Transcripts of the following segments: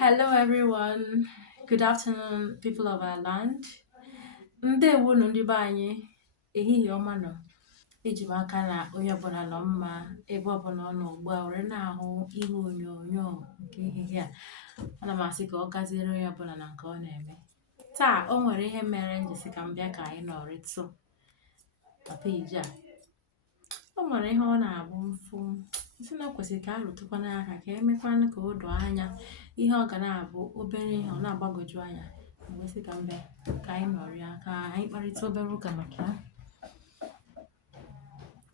Hello, everyone. Good afternoon, people of our land. Ndewonu ndị be anyị, ehihie ọma nọ. Eji m aka na onye ọbụla nọ mma ebe ọbụla ọ nọ ugbu a were na-ahụ ihe onyonyo nke ehihie a. Ana m asị ka ọ gaziere onye ọbụla na nke ọ na-eme. Taa, o nwere ihe mere m ji sị ka m bịa ka anyị nọrịtụ na peji a. O nwere ihe ọ na-abụ mfu isi na o kwesịrị ka a rụtụkwana aka ka emekwanụ ka o doo anya ihe ọ ga na-abụ obere ihe ọ na-agbagoju anya sị ka m bịa ka anyị nọrịa ka anyị kparịta obere ụka maka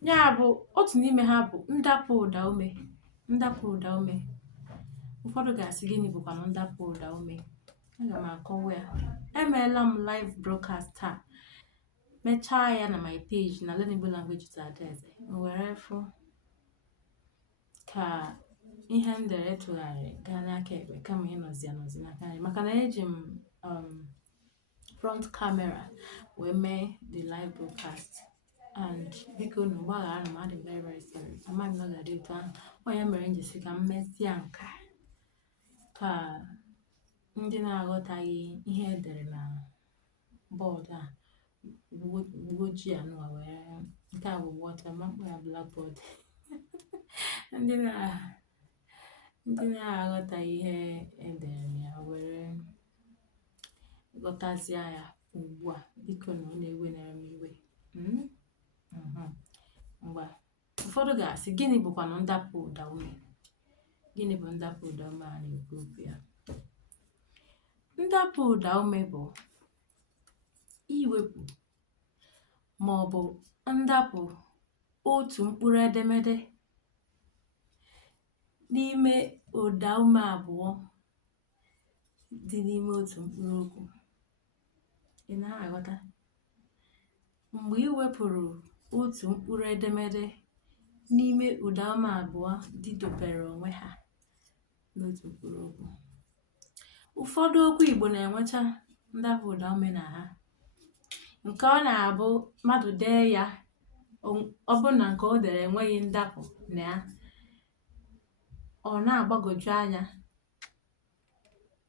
ya bụ otu n'ime ha bụ ndapụ ụda ume. Ụfọdụ ga-asị gịnị bụkwanụ ndapụ ụda ume. Aga m akọwa ya. Emeela m live broadcast taa, mechaa ya na my page na Learning Language Adaeze. M were fụ ka ihe m dere tụgharị gaa n'aka ekpe kama ịnọzi n'aka nri maka na eji m front camera wee mee the live broadcast and biko nu gbaghara m, adị very very sorry. Amaghị m na ọ ga-adị otu ahụ. Ọ ya mere m ji sị ka m mesịa nka ka ndị na-aghọtaghị ihe edere na bọọdụ a ugoji anụwa were nke a bụ wọta makpọ ya blackboard ndị na-aghọtaghị ihe edere ya were ghọtazie ya ugbu a. Biko na ọ na-ewenere m iwe. Mgbe ụfọdụ ga-asị gịnị bụkwanụ ndapụ ụda ume? Gịnị bụ ndapụ ụda ume a na-ekwu okwu ya? Ndapụ ụda ume bụ iwepụ ma ọ bụ ndapụ otu mkpụrụ edemede n'ime ụda ume abụọ dị n'ime otu mkpụrụ okwu. Ị na-aghọta? Mgbe ị wepụrụ otu mkpụrụ edemede n'ime ụda ume abụọ dịdobere onwe ha n'otu mkpụrụ okwu. Ụfọdụ okwu Igbo na-enwecha ndapụ ụda ume na ha, nke ọ na-abụ mmadụ dee ya ọ bụ na nke o dere enweghị ndapụ na ya, ọ na-agbagoju anya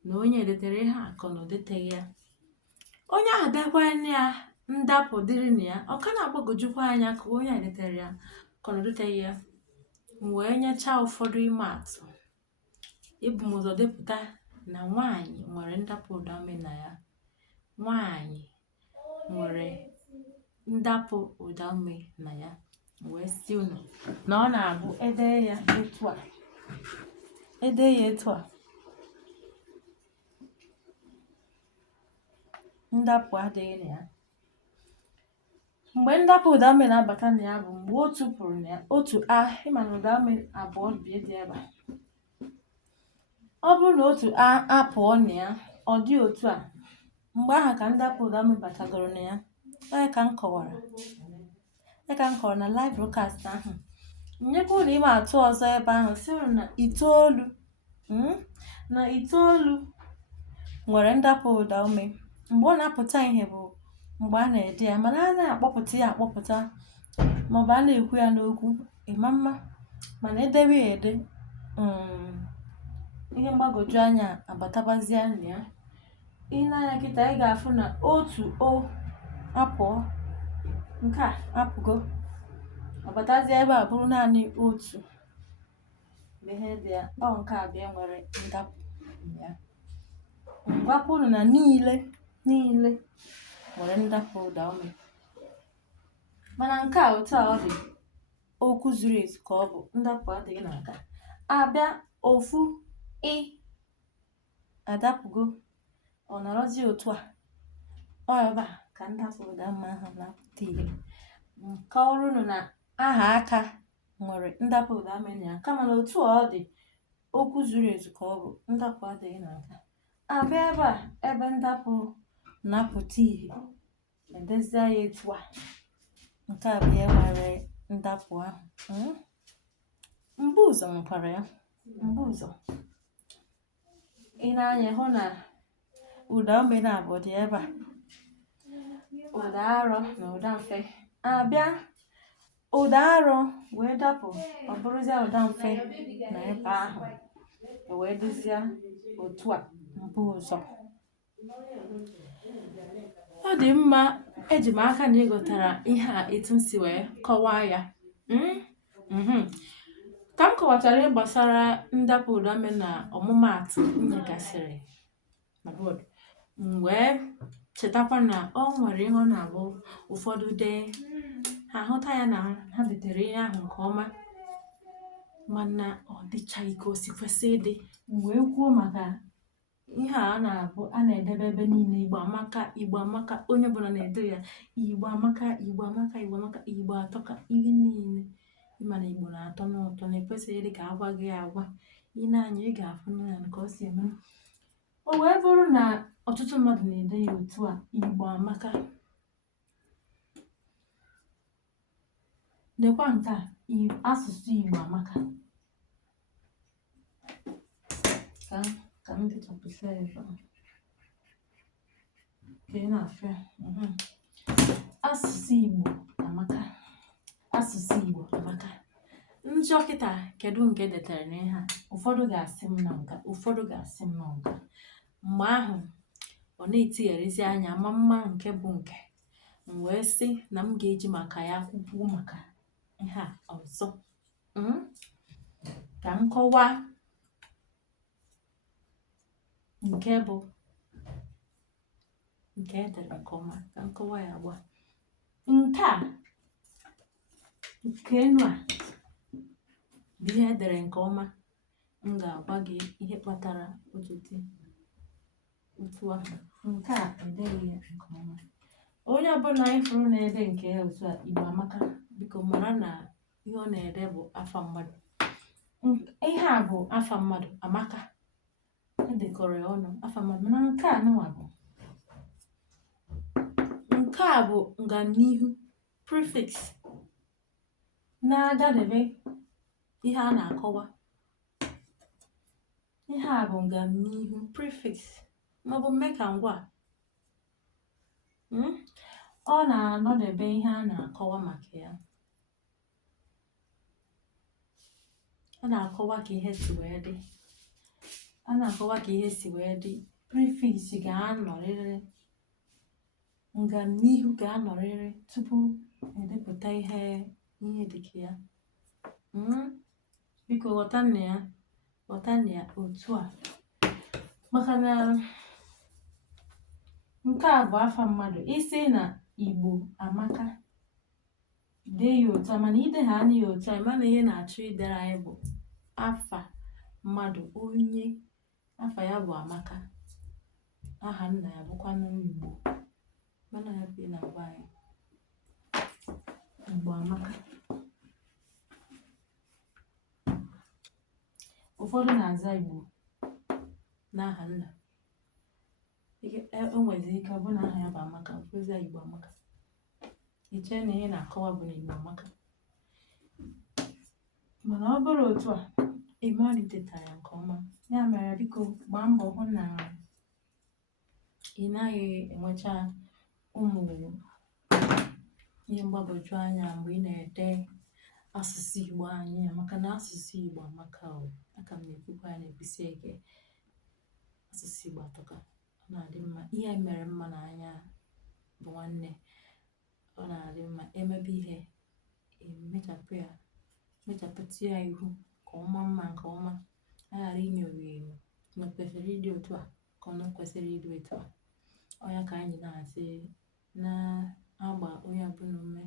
na onye edetere ihe a ka ọ na odeteghị ya. Onye ahụ dekwana ya ndapụ dịrị na ya, ọ ka na-agbagojukwa anya ka onye a detere ya ka ọ na odeteghị ya. M wee nyechaa ụfọdụ ime atụ. Ebu m ụzọ depụta na nwaanyị nwere ndapụ ụda ume na ya. Nwaanyị nwere ndapụ ụda ume na ya. Wee sị unu na ọ na-abụ ede ya etu a ndapụ adịghị na ya. Mgbe ndapụ ụda ume na-abata na ya bụ mgbe otu pụrụ na ya, otu a, ịma na ụda ume abụọ bie dị ebe a. Ọ bụrụ na otu a apụọ na ya, ọ dị otu a, mgbe ahụ ka ndapụ ụda ume batagoro na ya. Onye ka m kọwara na live broadcast ahụ. Nyekwa na ime atụ ọzọ ebe ahụ si na itoolu nwere ndapụ ụda ume. Mgbe ọ na-apụta ihe bụ mgbe a na-ede ya, mana a na-akpọpụta ya akpọpụta maọbụ a na-ekwu ya n'okwu ịma mma, mana edebe ya ede ihe mgbagwoju anya abatabazie na ya. Ị na-anya kịta ị ga-afụ na otu o apụọ, nke a apụgo, ọbatazie ebe a bụrụ naanị otu ihe dị ya. Ọ nke a bịa nwere ndapụ ya. Ngwakwa unu na niile nwere ndapụ ụda ume, mana nke a otu a ọ dị okwu zuru ezu ka ọ bụ ndapụ adịghị na nka. Abịa ofu ị adapụgo, ọ nọrọzie otu a, ọ ebe a ka ndapụ ụda ume ahụ na-apụta ihe. Nke ọrụ unu na aha aka nwere ndapụ ụda ume na ya, kama na otu ọ dị okwu zuru ezu ka ọ bụ ndapụ adịghị na nka. Abịa ebe a ebe ndapụ na-apụta ihe, edezie ya etu a, nke a bụ ihe nwere ndapụ ahụ. Mgbe ụzọ nwekwara ya. Mgbe ụzọ ị na-anya hụ na ụda ume na-abụ dị ebe a, ụda arọ na ụda mfe. Abịa ụda arọ wee dapụ, ọ bụrụzie ụda mfe na ebe ahụ. wee dịzie otu a mbụ ụzọ. Ọ dị mma, eji m aka na ịghọtara ihe a etu m si wee kọwaa ya. Ka m kọwachara ihe gbasara ndapụ ụda me na ọmụmaatụ nyegasịrị na bọọdụ, m wee chetakwa na ọ nwere ihe ọ na-abụ ụfọdụ dee ha hụta ya na ha detere ihe ahụ nke ọma, mana ọ dịchaghị ka o si kwesị ịdị. M wee kwuo maka ihe a na-abụ a na-edebe ebe niile, Igbo amaka, Igbo amaka, onye ọbụla na-ede ya, Igbo amaka, Igbo amaka, Igbo amaka, Igbo atọka, ihe niile. Ịma na Igbo na-atọ n'ụtọ, na-ekwesịghị ka agwa gị agwa. Ị na-anya, ị ga-afụ ya ka o si eme. O wee bụrụ na ọtụtụ mmadụ na-ede ya otu a, Igbo amaka. Lekwa nke a, asụsụ Igbo amaka. Ka m dịchapụsịa ya ebe a ka ị na-afụ ya. Asụsụ Igbo amaka, asụsụ Igbo amaka. Njọ kịta, kedu nke detere n'ihe a? Ụfọdụ ga-asị m na nka, ụfọdụ ga-asị m na nka. Mgbe ahụ ọ na-etigharịzi anya ma mma nke bụ nke, m wee sị na m ga-eji maka ya kwupuo maka ihe a ọzọ. Ka m kọwaa nke bụ nke edere nke ọma, ka m kọwaa ya agba. Nke a, nke enu a bụ ihe edere nke ọma. M ga-agwa gị ihe kpatara otuti otu ahụ. Nke a edeghị ya nke ọma. Onye ọbụla anyị fụrụ na-ede nke ya otu a, Igbo amaka, biko mara na ihe ọ na-ede bụ afa mmadụ. Ihe a bụ afa mmadụ, amaka, edekọrọ ya ọnụ, afa mmadụ. Mana nke a nụwa bụ, nke a bụ nganihu, prefix, na-agadebe ihe a na-akọwa. Ihe a bụ nganihu, prefix, maọbụ mmeka ngwa. Ọ na-anọdebe ihe a na-akọwa maka ya. Ọ na-akọwa ka ihe si wee dị. A na-akọwa ka ihe si wee dị. Prefix ga-anọrịrị, nganihu ga-anọrịrị tupu edepụta ihe dịka ya. Biko ghọta na ya otu a, maka na nke a bụ afa mmadụ. Isi na Igbo amaka, dee ya otu a, mana ide ha anya ya otu a, mana ihe na-achọ idere anyị bụ afa mmadụ, onye afa ya bụ Amaka, aha nna ya bụkwa n'Igbo, mana ya bụ na agwa anyị Igbo amaka. Ụfọdụ na-aza Igbo n'aha nna, o nwezi ike ọ bụ na aha ya bụ Amaka, ozi Igbo amaka. Iche na ihe na-akọwa bụ na Igbo amaka. Mana ọ bụrụ otu a, ịmalitetara ya nke ọma. Ya mere, biko gbaa mbọ hụ na ị naghị enwecha ụmụ ihe mgbagwoju anya mgbe ị na-ede asụsụ Igbo anyị, maka na asụsụ Igbo amaka. Aka m na-ekwukwa ya na-ekwusi ike, asụsụ Igbo atọka, ọ na-adị mma. Ihe mere mma n'anya bụ nwanne, ọ na-adị mma emebe ihe emechapụ ya, mechapụta ya ihu ka ọma mma nke ọma. A ghara inyowe enyo na kwesịrị ịdị otu a ka ọ kwesịrị ịdị otu a. Ọ ya ka anyị na-asị, na-agba onye ọbụla ume,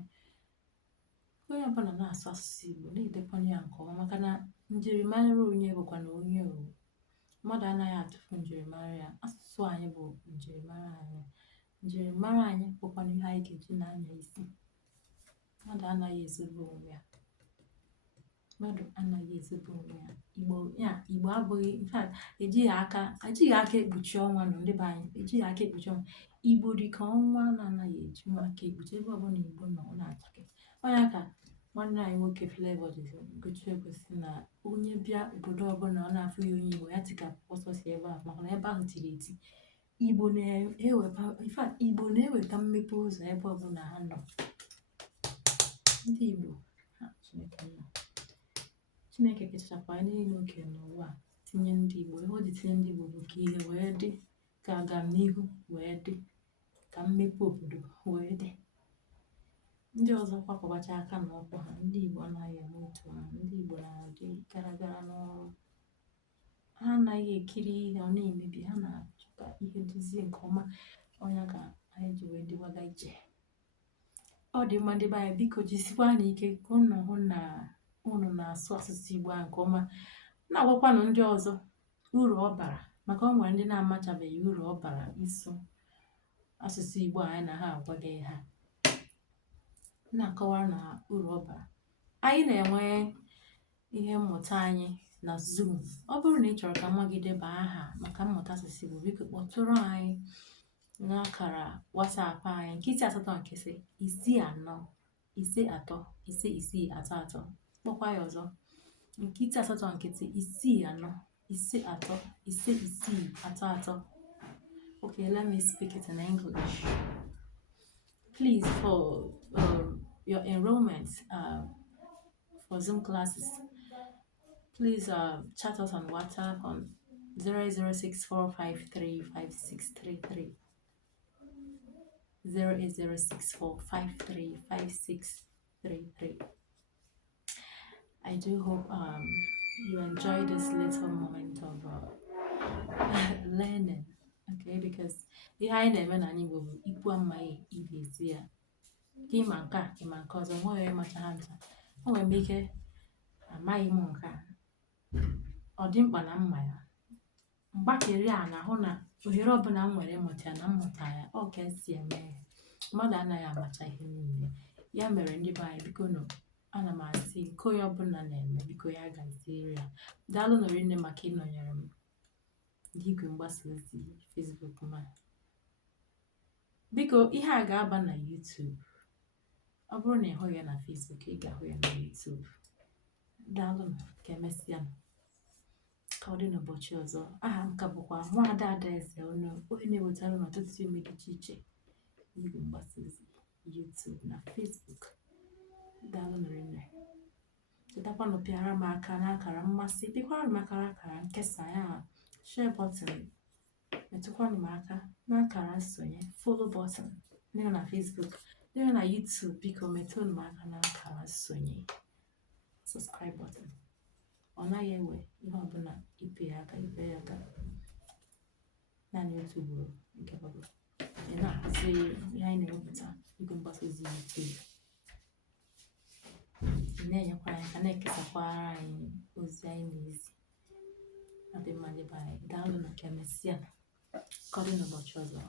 onye ọbụla na-asụ asụsụ Igbo, na-edekwana ya nke ọma, maka na njirimara onye bụkwa na onye mmadụ anaghị atụfu njirimara ya. Asụsụ anyị bụ njirimara anyị. Njirimara anyị bụkwa ihe anyị ga-eji na-anya isi. Mmadụ anaghị ezobe onwe ya. Mmadụ anaghị ezobe onwe ya. Igbo abụghị, in fact, ejighị aka ekpuchi ọnwa nọ ndị be anyị, ejighị aka ekpuchi ọnwa. Igbo dị ka ọnwa na-anaghị eji aka ekpuchi. Ebe ọbụla Igbo nọ, ọ na-achake. Ọ ya ka nwanne anyị nwoke Flavour ji gochi egosi na onye bịa obodo ọbụla ọ na-afụ ya onye Igbo, ya tikapụ ọsọ si ebe ahụ, maka na ebe ahụ tiri eti. Igbo na-eweta mmepe ụzọ ebe ọbụla ha nọ. Ndị Igbo, Chineke kechachapụ anyị niile oke n'ụwa, tinye ndị Igbo. Ihe o ji tinye ndị Igbo bụ ka ihe wee dị, ka agamnihu wee dị, ka mmepe obodo wee dị. Ndị ọzọ kwakọbacha aka n'ọkpọ ha, ndị Igbo anaghị eme otu ahụ. Ndị Igbo na-adị gara gara n'ọrụ. Ha anaghị ekiri ihe ọ na-emebi, ha na-achọ ka ihe dịzie nke ọma. Ọnya ka anyị ji wee dịwaga iche. Ọ dị mma ndị be anyị, biko jisikwa n'ike ka unu hụ na unu na-asụ asụsụ Igbo ahụ nke ọma. Na-agwakwanụ ndị ọzọ uru ọ bara, maka o nwere ndị na-amachabeghị uru ọ bara ịsụ asụsụ Igbo anyị na ha agwaghị ha. Na-akọwara na uru ọ bara. Anyị na-enwe ihe mmụta anyị na Zoom. Ọ bụrụ na ị chọrọ ka nwa gị deba aha maka mmụta asụsụ Igbo, biko kpọtụrụ anyị n'akara WhatsApp anyị 864535634 kpọkwa ya ọzọ 864535634. Okay, let me speak it in English. Please, for your enrollment for Zoom classes, please chat us on WhatsApp on 08064535633. 08064535633. I do hope you enjoy this little moment of learning, okay? Because ihe anyị na-eme na anyị bụ ikwu amaghị ibe ezi ya. Ka ịma nke a, ịma nke ọzọ, nweghị ịmacha ha ncha. O nwere m ike amaghị m nke a, ọ dị mkpa na mma ya. Mgbakeri a na-ahụ na ohere ọbụla m nwere ịmụta na mmụta ya, ọ ka esi eme ya. Mmadụ anaghị amacha ihe niile. Ya mere ndị be anyị, biko nụ, ana m asị nke onye ọbụla na-eme, biko ya gaziere ya. Daalụ nụrụ nne maka ịnọnyere m n'igwe mgbasa ozi Facebook ma. Biko ihe a ga-aba na YouTube. Ọ bụrụ na ị hụghị ya na Facebook, ị ga-ahụ ya na YouTube. Daalụ, ka emesịa. Ka ọ dị n'ụbọchị ọzọ. Aha m ka bụkwa Nwaada Adaeze, onye na-ewetara n'ọtụtụ ime dị iche iche n'igwe mgbasa ozi YouTube na Facebook. Daalụ nụrụ nne. Chetakwanụ pịara m aka n'akara mmasị, pịkwara m akara nkesa ya, share button. Metụkwanụ m aka n'akara nsonye, follow button. Ndị nọ na Facebook, ndị nọ na YouTube, biko metụnụ m aka n'akara nsonye, subscribe button. Ọ naghị ewe ihe ọbụla ipe ya aka. Naanị otu ugboro nke ọbụla ị na-ahazi ihe anyị na-ewepụta igwe mgbasa ozi YouTube. Ị na-enyekwa anyị ka na-ekesakwara anyị ozi anyị na-ezi. Ọ dị mma ndị be anyị. Daalụ na ka emesịa. Ka ọ dị n'ụbọchị ọzọ.